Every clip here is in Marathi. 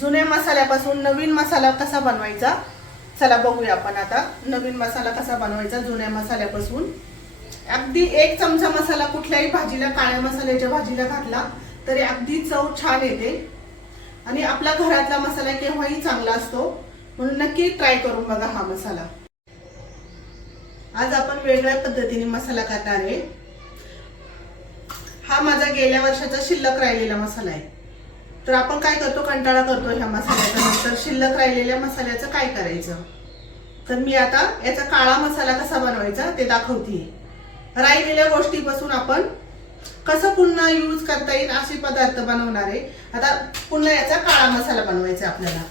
जुन्या मसाल्यापासून नवीन मसाला कसा बनवायचा चला बघूया आपण आता. नवीन मसाला कसा बनवायचा जुन्या मसाल्यापासून. अगदी 1 चमचा मसाला कुठल्याही भाजीला, काळ्या मसाल्याच्या भाजीला घातला तरी अगदी चव छान येते आणि आपला घरातला मसाला केव्हाही चांगला असतो. म्हणून नक्की ट्राय करून बघा हा मसाला. आज आपण वेगळ्या पद्धतीने मसाला करणार आहे. हा माझा गेल्या वर्षाचा शिल्लक राहिलेला मसाला आहे. तर आपण काय करतो, कंटाळा करतो ह्या मसाल्याचा. नंतर शिल्लक राहिलेल्या मसाल्याचं काय करायचं, तर मी आता याचा काळा मसाला कसा बनवायचा ते दाखवते. राहिलेल्या गोष्टीपासून आपण कसं पुन्हा यूज करता येईल असे पदार्थ बनवणार आहे. आता पुन्हा याचा काळा मसाला बनवायचा आपल्याला.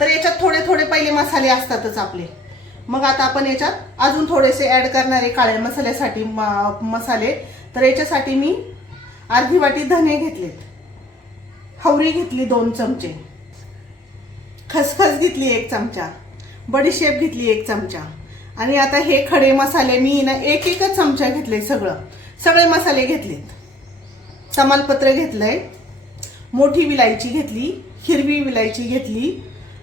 तर याच्यात थोडे थोडे पहिले मसाले असतातच आपले. मग आता आपण याच्यात अजून थोडेसे ऍड करणार आहे काळ्या मसाल्यासाठी मसाले. तर याच्यासाठी मी अर्धी वाटी धने घेतलेत, हवरी घेतली 2 चमचे, खसखस घेतली 1 चमचा, बडीशेप घेतली 1 चमचा. आणि आता हे खडे मसाले मी ना एक चमचा घेतले. सगळे मसाले घेतलेत. तमालपत्र घेतलंय, मोठी विलायची घेतली, हिरवी विलायची घेतली,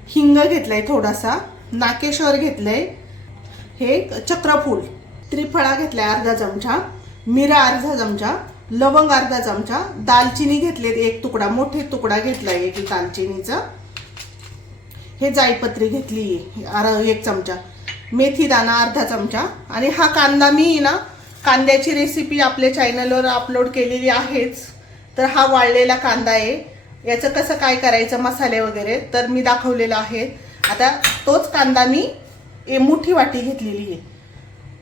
हिंग घेतलाय थोडासा, नाकेश्वर घेतलंय, हे चक्रफूल, त्रिफळा घेतलाय अर्धा चमचा, मिरा अर्धा चमचा, लवंग अर्धा चमचा, दालचिनी घेतलेत 1 तुकडा, मोठे तुकडा घेतलाय एक दालचिनीचा, हे जायपत्री घेतली 1 चमचा, मेथी दाणा अर्धा चमचा. आणि हा कांदा मी ना कांद्याची रेसिपी आपल्या चॅनलवर अपलोड केलेली आहेच. तर हा वाळलेला कांदा आहे. याचं कसं काय करायचं मसाले वगैरे तर मी दाखवलेलं आहे. आता तोच कांदा मी मोठी वाटी घेतलेली आहे.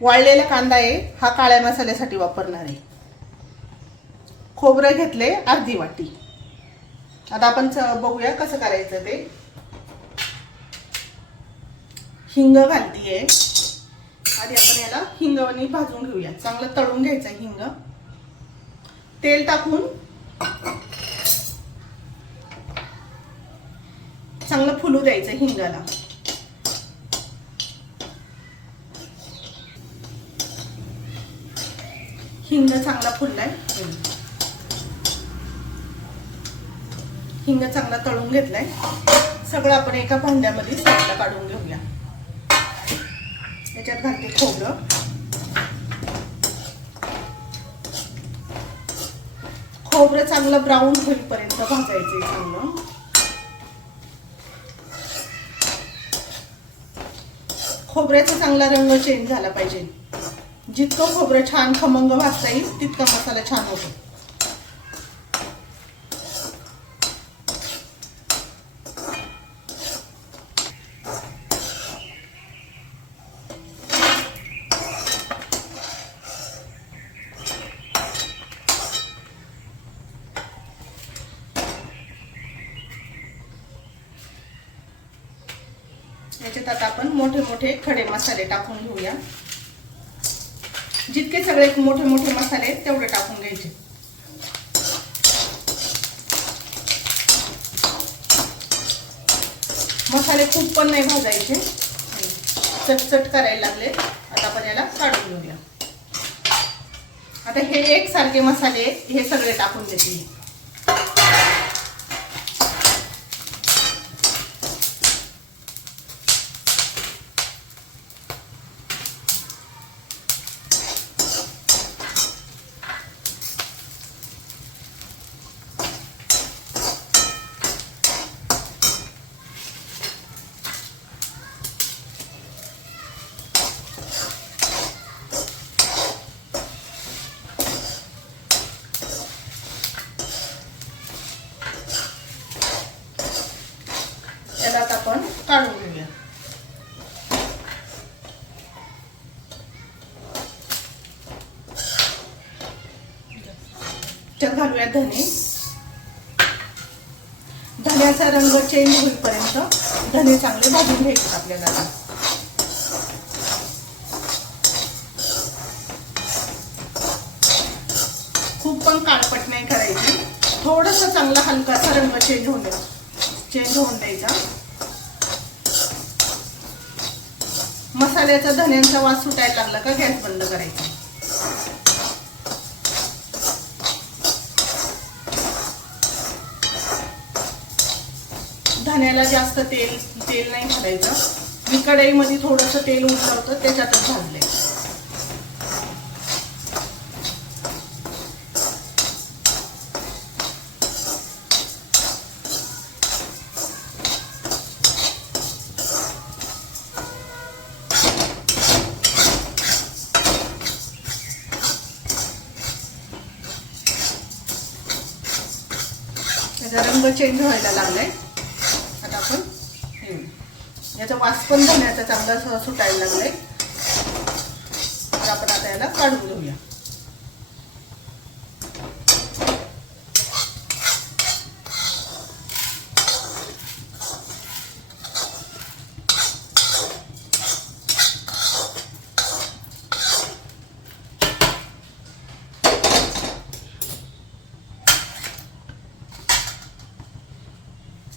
वाळलेला कांदा आहे हा काळ्या मसाल्यासाठी वापरणार आहे. खोबरं घेतले अर्धी वाटी. आता आपण बघूया कसं करायचं ते. हिंग घालतीये. आधी आपण याला हिंगवणी भाजून घेऊया. चांगलं तळून घ्यायचं हिंग. तेल टाकून चांगलं फुलू द्यायचं हिंगाला. हिंग चांगला फुललाय. हिंग चांगला तळून घेतलाय. सगळं आपण एका भांड्यामध्ये साईडला काढून घेऊया. याच्यात घालते खोबरं. खोबरं चांगलं ब्राऊन होईपर्यंत भाजायचं चांगलं. खोबऱ्याचा चांगला रंग चेंज झाला पाहिजे. जितकं खोबरं छान खमंग भाजता येईल तितका मसाला छान होतो. याच्यात आता आपण मोठे मोठे खडे मसाले टाकून घेऊया. जितके सगळे मोठे मोठे मसाले आहेत तेवढे टाकून घ्यायचे. मसाले खूप पण नाही भाजायचे. चटचट करायला लागले. आता आपण याला काढून घेऊया. आता हे एकसारखे मसाले हे सगळे टाकून देते. त्याला आता आपण काढून घेऊया. त्यात घालूया धने. धन्याचा रंग चेंज होईपर्यंत धने चांगले भाजून घ्यायचे आपल्याला. खूप पण काळपट नाही करायची. थोडस चांगला हलकासा रंग चेंज होऊन द्यायचा. मसाल्याचा धन्यांचा वास सुटायला लागला का गॅस बंद करायचा. धण्याला जास्त तेल नाही घालायचं. मी कढईमध्ये थोडंसं तेल उरलं होतं त्याच्यातच भाजले. याचा रंग चेंज व्हायला लागलाय. आता आपण याचा वास पण धण्याचा चांगला सुटायला लागलाय. तर आपण आता याला काढून घेऊया.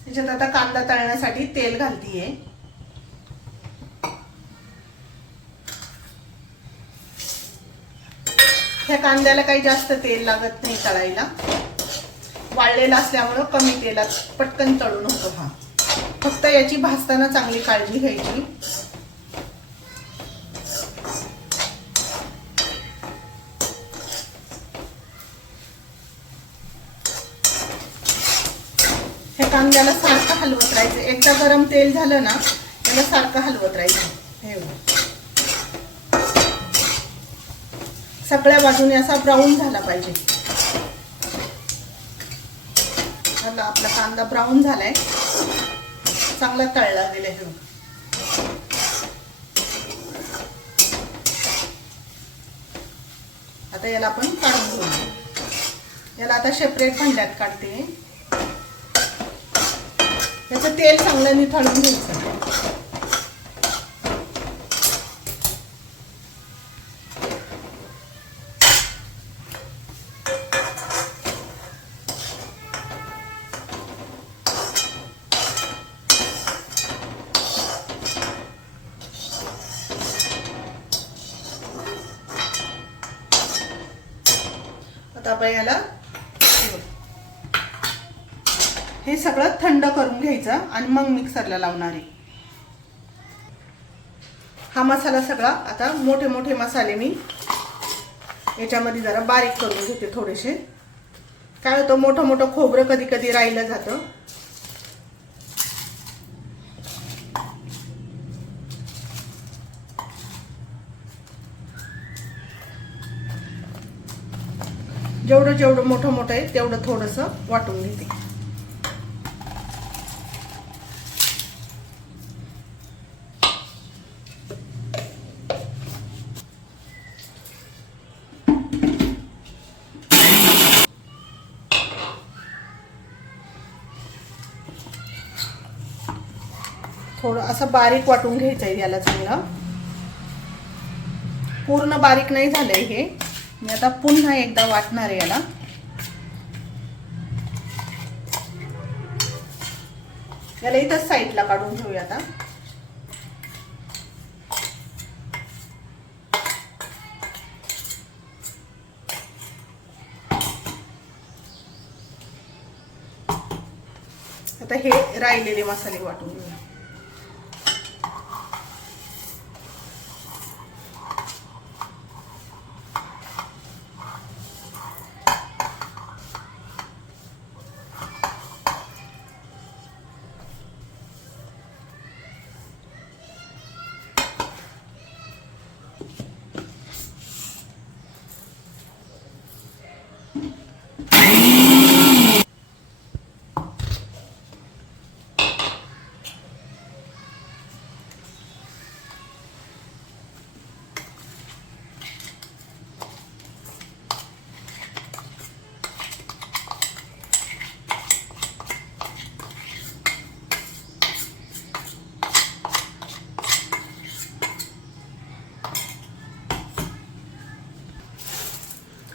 त्याच्यात आता कांदा तळण्यासाठी तेल घालतीये. ह्या कांद्याला काही जास्त तेल लागत नाही तळायला. वाळलेला असल्यामुळं कमी तेलात पटकन तळून होतो हा. फक्त याची भाजताना चांगली काळजी घ्यायची. कांद्याला सारखं हलवत राहायचं. एकदा गरम तेल झालं ना त्याला सारखं हलवत राहायचं. हे सगळ्या बाजूने असा ब्राऊन झाला पाहिजे. आता आपला कांदा ब्राऊन झालाय, चांगला तळला गेलाय. आता याला आपण काढून घेऊ. याला आता सेपरेट भांड्यात काढते. त्याचं तेल चांगलं निथळून घ्यायचं. आता आपण याला हे सगळं थंड करून घ्यायचं आणि मग मिक्सरला लावणार आहे. हा मसाला सगळा आता मोठे मोठे मसाले मी याच्यामध्ये जरा बारीक करून घेते. थोडेसे काय होतं, मोठं मोठं खोबरं कधी कधी राहिलं जातं. जेवढं जेवढं मोठं मोठं आहे तेवढं थोडंसं वाटून घेते. थोडं असं बारीक वाटून घ्यायचं आहे याला चांगलं. पूर्ण बारीक नाही झालंय हे. मी आता पुन्हा एकदा वाटणार आहे याला. याला इथं साईडला काढून घेऊया. आता आता हे राहिलेले मसाले वाटून घेऊया.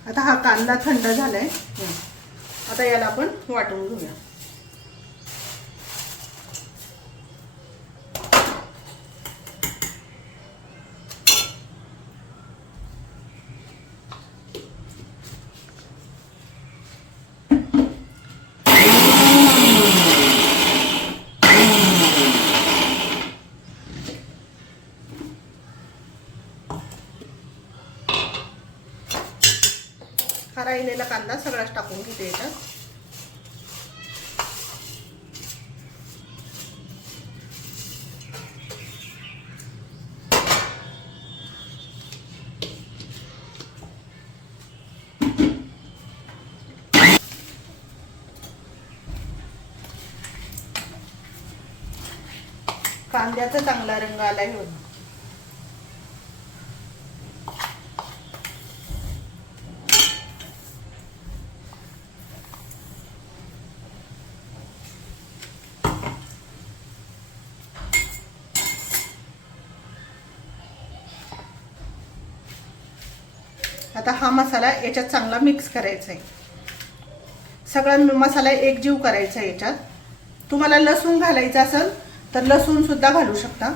आता हा कांदा थंड झालाय. आता याला आपण वाटून घेऊया. कांदा सगळाच टाकून घेते याच्यात. कांद्याचा चांगला रंग आलाय हो. आता हा मसाला याच्यात चांगला मिक्स करायचा आहे. सगळा मसाला एकजीव करायचा आहे याच्यात. तुम्हाला लसूण घालायचं असेल तर लसूण सुद्धा घालू शकता.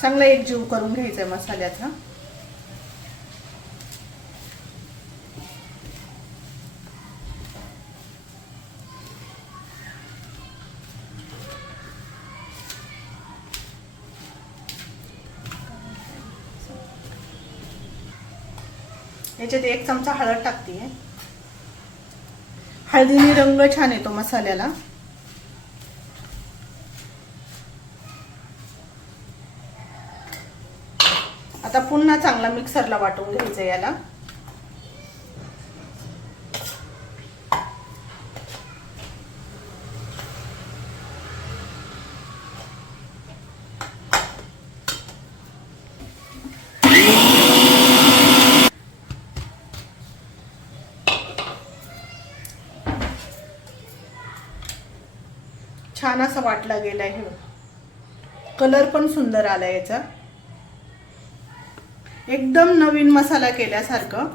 चांगला एकजीव करून घ्यायचा आहे मसाल्याचा. याच्यात 1 चमचा हळद टाकते. हळदीने रंग छान येतो मसाल्याला. आता पुन्हा चांगला मिक्सरला वाटून घ्यायचं याला. छान असा वाटला गेलाय. हे कलर पण सुंदर आला याचा. एकदम नवीन मसाला केल्यासारखं.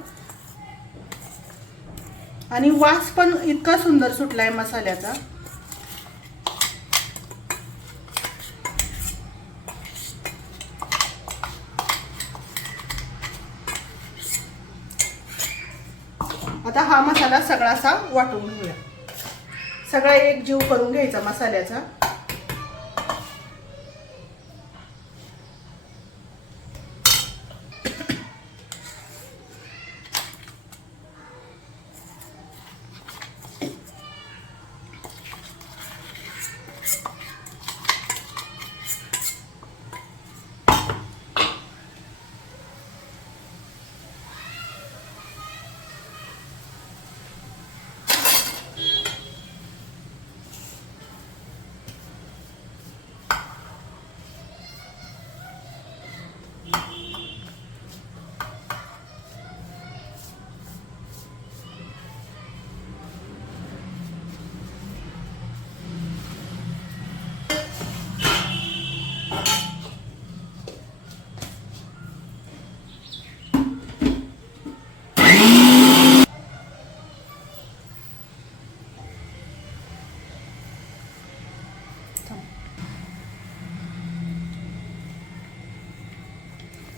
आणि वास पण इतका सुंदर सुटलाय मसाल्याचा. आता हा मसाला सगळासा वाटून घेऊया. सगळा एकजीव करून घ्यायचा मसाल्याचा.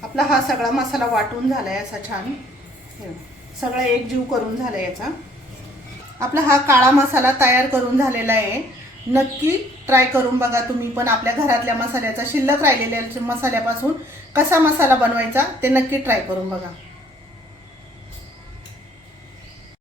आपला हा सगळा मसाला वाटून झालाय असा छान. सगळा एकजीव करून झालाय याचा. आपला हा काळा मसाला तयार करून झालेला आहे. नक्की ट्राय करून बघा तुम्ही पण. आपल्या घरातल्या मसाल्याचा, शिल्लक राहिलेल्या मसाल्यापासून कसा मसाला बनवायचा ते नक्की ट्राय करून बघा.